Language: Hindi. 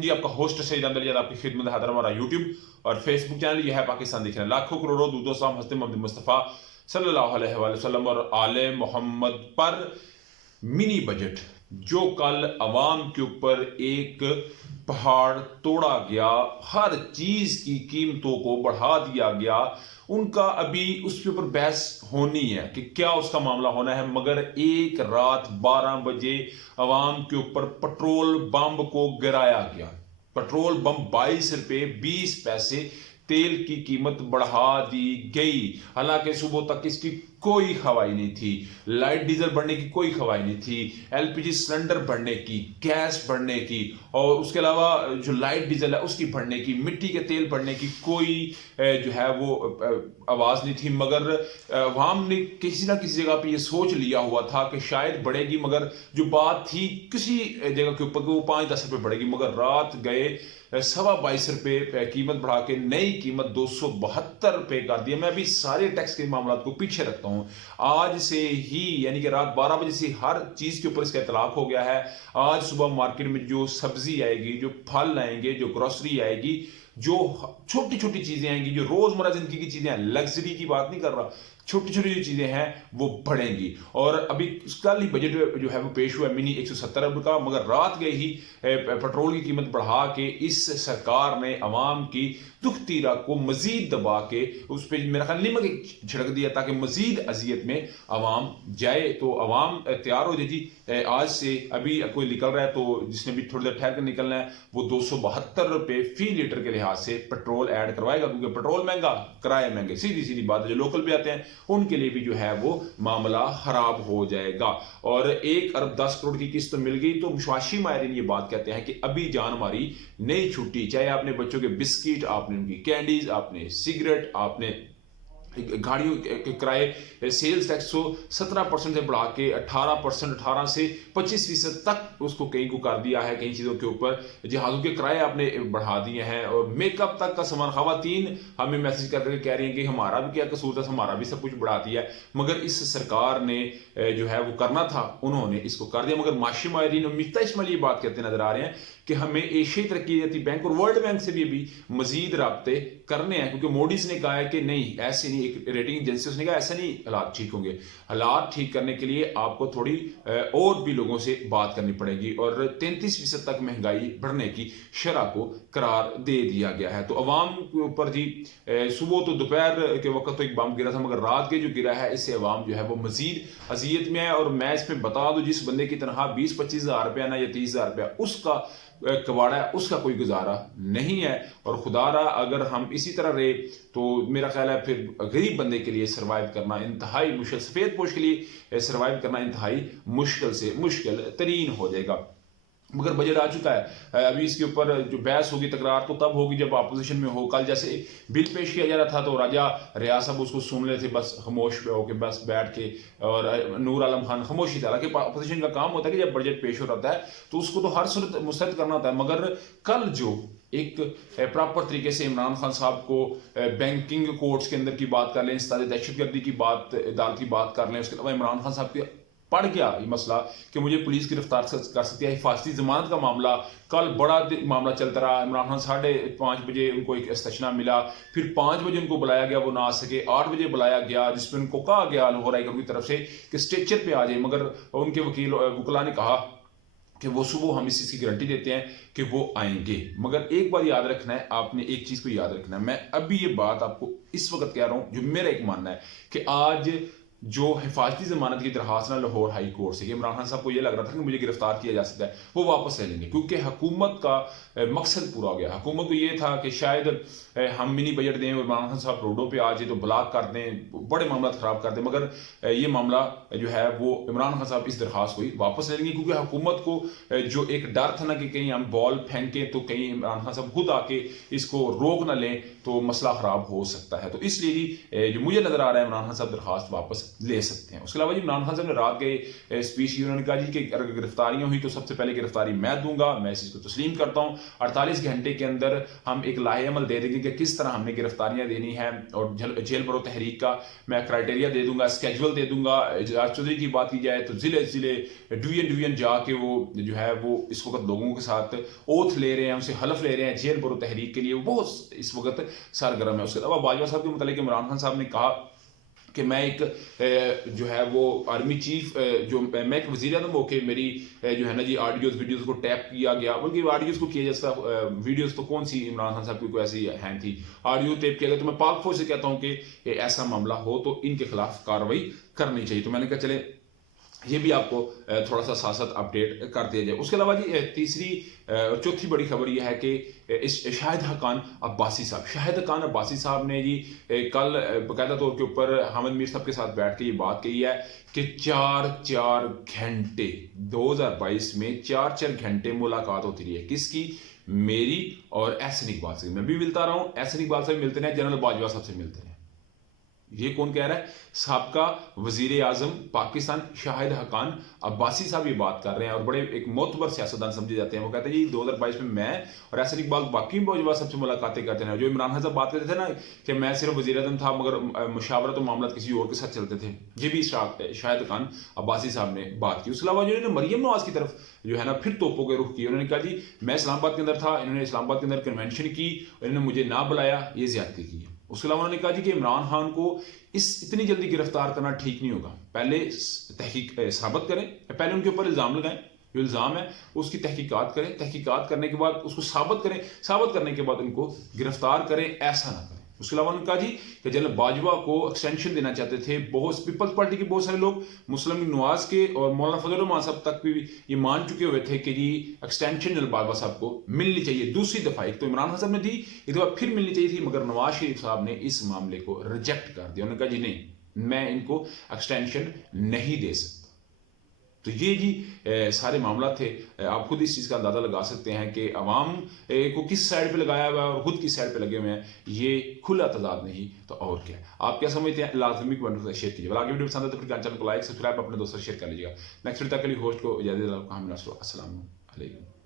जी, आपका होस्ट सईद अहमद अली आपकी खिदमत है। हमारा यूट्यूब और फेसबुक चैनल यह है पाकिस्तान दिख रहे हैं लाखों करोड़ों दूधो साम हस्ते मोहम्मद मुस्तफ़ा सल्लल्लाहु अलैहि वसल्लम और आले मोहम्मद पर मिनी बजट जो कल अवाम के ऊपर एक पहाड़ तोड़ा गया, हर चीज की कीमतों को बढ़ा दिया गया, उनका अभी उसके ऊपर बहस होनी है कि क्या उसका मामला होना है। मगर एक रात 12 बजे अवाम के ऊपर पेट्रोल बम को गिराया गया। पेट्रोल बम 22 रुपए 20 पैसे तेल की कीमत बढ़ा दी गई। हालांकि सुबह तक इसकी कोई खवाई नहीं थी, लाइट डीजल बढ़ने की कोई खवाई नहीं थी, एलपीजी सिलेंडर बढ़ने की, गैस बढ़ने की, और उसके अलावा जो लाइट डीजल है उसकी बढ़ने की, मिट्टी के तेल बढ़ने की कोई जो है वो आवाज नहीं थी। मगर अवाम ने किसी ना किसी जगह पे ये सोच लिया हुआ था कि शायद बढ़ेगी, मगर जो बात थी किसी जगह के ऊपर वो 5-10 रुपए बढ़ेगी, मगर रात गए 22.25 रुपए कीमत बढ़ा के नई कीमत 272 रुपए कर दी। मैं अभी सारे टैक्स के मामला को पीछे रखता हूं। आज से ही यानी कि रात 12 बजे से हर चीज के ऊपर इसका इतलाक हो गया है। आज सुबह मार्केट में जो सब्जी आएगी, जो फल आएंगे, जो ग्रोसरी आएगी, जो छोटी छोटी चीजें आएंगी, जो रोजमर्रा जिंदगी की चीजें हैं, लग्जरी की बात नहीं कर रहा, छोटी छोटी जो चीजें हैं वो बढ़ेंगी। और अभी कल ही बजट जो है वो पेश हुआ मिनी 170 रुपए का, मगर रात गए ही पेट्रोल की कीमत बढ़ा के इस सरकार ने अवाम की दुखती राह को मजीद दबा के उस पर मेरा ख्याल नमक छिड़क दिया ताकि मजीद अजियत में अवाम जाए। तो अवाम तैयार हो जाए जी। आज से अभी कोई निकल रहा है तो जिसने भी थोड़ी देर ठहर कर निकलना है वो 272 रुपए फी लीटर के लिहाज से पेट्रोल ऐड करवाएगा, क्योंकि पेट्रोल महंगा, किराए महंगे, सीधी सीधी बात है। जो लोकल पे आते हैं उनके लिए भी जो है वो मामला खराब हो जाएगा। और 1 अरब 10 करोड़ की किस्त मिल गई तो मुशाशी माहिरीन ये बात कहते हैं कि अभी जान हमारी नहीं छूटी। चाहे आपने बच्चों के बिस्किट, आपने उनकी कैंडीज, आपने सिगरेट, आपने गाड़ियों के किराए, सेल्स टैक्स को 17% से बढ़ा के 18%, 18 से 25% तक उसको कहीं को कर दिया है। कई चीज़ों के ऊपर जहाज़ों के किराए आपने बढ़ा दिए हैं, और मेकअप तक का सामान। खवातीन हमें मैसेज करके कह रही हैं कि हमारा भी क्या कसूर था, हमारा भी सब कुछ बढ़ा दिया है। मगर इस सरकार ने जो है वो करना था, उन्होंने इसको कर दिया। मगर माशी माहिरीन और मिफ्ता इस्माइल ये बात कहते नजर आ रहे हैं कि हमें एशियाई तरक्की याती बैंक और वर्ल्ड बैंक से भी मजीद राब्ते करने हैं, क्योंकि मोडीज ने कहा है कि नहीं, ऐसे नहीं, एक रेटिंग एजेंसी उसने कहा ऐसा नहीं हालात ठीक होंगे। हालात ठीक करने के लिए आपको थोड़ी और भी लोगों से बात करनी पड़ेगी, और 33% तक महंगाई बढ़ने की शरह को करार दे दिया गया है। तो अवाम के ऊपर जी सुबह तो दोपहर के वक्त तो एक बम गिरा था, मगर रात के जो गिरा है इससे अवाम जो है वो मजीद अजियत में है। और मैं इसमें बता दूं, जिस बंदे की तनख्वाह 20-25 हज़ार रुपया ना या 30 हज़ार रुपया उसका कबाड़ा है, उसका कोई गुजारा नहीं है। और खुदारा अगर हम इसी तरह रहे तो मेरा ख्याल है फिर गरीब बंदे के लिए सर्वाइव करना इंतहाई मुश्किल, सफेद पोश के लिए सर्वाइव करना इंतहाई मुश्किल से मुश्किल तरीन हो जाएगा। मगर बजट आ चुका है, अभी इसके ऊपर जो बहस होगी, तकरार तो तब होगी जब अपोजिशन में हो। कल जैसे बिल पेश किया जा रहा था तो राजा रियाज साहब उसको सुन रहे थे बस खामोश होकर, बस बैठ के, और नूर आलम खान खामोशी था। हालांकि अपोजिशन का काम होता है कि जब बजट पेश हो रहा है तो उसको तो हर सूरत मुस्तरद करना होता है। मगर कल जो एक प्रॉपर तरीके से इमरान खान साहब को बैंकिंग कोर्ट्स के अंदर की बात कर लें, इस्ताद दहशतगर्दी की बात, अदालत की बात कर लें, उसके अलावा इमरान खान साहब के पड़ गया ये मसला कि मुझे पुलिस गिरफ्तार कर सकती है, हिफाजती जमानत का मामला कल बड़ा मामला चलता रहा। इमरान खान 5:30 बजे उनको एक इस्तेशना मिला, फिर 5 बजे उनको बुलाया गया, वो ना आ सके, 8 बजे बुलाया गया जिसमें उनको कहा गया लाहौर हाई कोर्ट की तरफ से कि स्ट्रेचर पे आ जाए। मगर उनके वकीला ने कहा कि वो सुबह हम इस चीज़ की गारंटी देते हैं कि वो आएंगे। मगर एक बात याद रखना है, आपने एक चीज़ को याद रखना है, मैं अभी ये बात आपको इस वक्त कह रहा हूँ जो मेरा एक मानना है कि आज जो हिफाजती जमानत की दरखास्त ना लाहौर हाई कोर्ट से, इमरान खान साहब को ये लग रहा था कि मुझे गिरफ्तार किया जा सकता है, वो वापस ले लेंगे, क्योंकि हुकूमत का मकसद पूरा हो गया। हुकूमत को ये था कि शायद हम मिनी बजट दें, इमरान खान साहब रोडों पे आ जाए तो ब्लॉक कर दें, बड़े मामला खराब कर दें। मगर ये मामला जो है वो इमरान खान साहब इस दरखास्त को ही वापस ले लेंगे, क्योंकि हुकूमत को जो एक डर था ना कि कहीं हम बॉल फेंकें तो कहीं इमरान खान साहब खुद आके इसको रोक ना लें तो मसला खराब हो सकता है। तो इसलिए जो मुझे नजर आ रहा है इमरान खान साहब दरखास्त वापस ले सकते हैं। उसके अलावा जी इमरान खान साहब ने रात के स्पीच की, उन्होंने कहा जी कि अगर गिरफ्तारियां हुई तो सबसे पहले गिरफ्तारी मैं दूंगा, मैं इस चीज़ को तस्लीम करता हूँ। 48 घंटे के अंदर हम एक लाहेअमल दे देंगे कि किस तरह हमने गिरफ्तारियां देनी है, और जेल भरो तहरीक का मैं क्राइटेरिया दे दूंगा, स्केजुअल दे दूंगा। एजाज चौधरी की बात की जाए तो जिले जिले डिवीजन जाके वो जो है वो इस वक्त लोगों के साथ ओथ ले रहे हैं, उनसे हलफ ले रहे हैं जेल भरो तहरीक के लिए, वो इस वक्त सरगर्म है। उसके अलावा बाजवा साहब के मतलब इमरान खान साहब ने कहा कि मैं एक जो है वो आर्मी चीफ जो मैं एक वज़ीर आज़म होके मेरी जो है ना जी ऑडियोज़ वीडियोज़ को टैप किया गया, बल्कि ऑडियोज़ को किया जैसा वीडियोज़ तो कौन सी इमरान खान साहब की कोई ऐसी हैं थी, ऑडियो टैप किया गया। तो मैं पाक फौज से कहता हूँ कि ऐसा मामला हो तो इनके खिलाफ कार्रवाई करनी चाहिए। तो मैंने कहा चले ये भी आपको थोड़ा सा साथ अपडेट कर दिया जाए। उसके अलावा जी तीसरी और चौथी बड़ी खबर यह है कि इस शाहिद हक्कान अब्बासी साहब ने जी कल बाकायदा तौर के ऊपर हामिद मीर साहब के साथ बैठ के ये बात कही है कि 4 घंटे 2022 में 4 घंटे मुलाकात होती रही है। किसकी? मेरी और एहसन इकबाल से। मैं भी मिलता रहा हूँ, एहसन इकबाल से मिलते रहे, जनरल बाजवा साहब से मिलते रहे। ये कौन कह रहा है? साबका वजीर आजम पाकिस्तान शाहिद हक्कान अब्बासी साहब ये बात कर रहे हैं, और बड़े एक मोतबर सियासतदान समझे जाते हैं। वो कहते हैं जी 2022 में मैं और एहसन इकबाल बाकी बाजवा सबसे मुलाकातें करते हैं। जो इमरान खान साहब बात करते थे ना कि मैं सिर्फ वजीर आजम था मगर मुशावरत और मामला किसी और के साथ चलते थे, ये भी शाहिद हक्कान अब्बासी साहब ने बात की। उसके अलावा जो इन्होंने मरियम नवाज की तरफ जो है ना फिर तोपों के रुख किए। उन्होंने कहा जी मैं इस्लामाबाद के अंदर था, इन्होंने इस्लामाबाद के अंदर कन्वेंशन की, इन्होंने मुझे ना बुलाया, ये ज्यादती की। उसके अलावा उन्होंने कहा जी कि इमरान खान को इतनी जल्दी गिरफ्तार करना ठीक नहीं होगा, पहले तहकीक साबित करें, पहले उनके ऊपर इल्ज़ाम लगाएं, जो इल्ज़ाम है उसकी तहकीकात करें, तहकीकात करने के बाद उसको साबित करें, साबित करने के बाद उनको गिरफ्तार करें, ऐसा ना करें। उसके अलावा उन्होंने कहा जी कि जनरल बाजवा को एक्सटेंशन देना चाहते थे बहुत पीपल्स पार्टी के बहुत सारे लोग, मुस्लिम नवाज के और मौलाना फजल रहमान साहब तक भी ये मान चुके हुए थे कि जी एक्सटेंशन जनरल बाजवा साहब को मिलनी चाहिए दूसरी दफा। एक तो इमरान खान साहब ने दी, एक दफा फिर मिलनी चाहिए थी, मगर नवाज शरीफ साहब ने इस मामले को रिजेक्ट कर दिया। उन्होंने कहा जी नहीं, मैं इनको एक्सटेंशन नहीं दे सकता। तो ये जी सारे मामला थे। आप खुद इस चीज़ का अंदाज़ा लगा सकते हैं कि अवाम को किस साइड पे लगाया हुआ है और खुद किस साइड पे लगे हुए हैं, ये खुला तजाद नहीं तो और क्या। आप क्या समझते हैं? लाजमी कमेंट में शेयर कीजिए। आगे वीडियो पसंद है तो फिर चैनल को लाइक सब्सक्राइब अपने दोस्तों से शेयर कर लीजिएगा। नेक्स्ट वीडियो तक के लिए होस्ट को इजाज़त। अस्सलाम वालेकुम।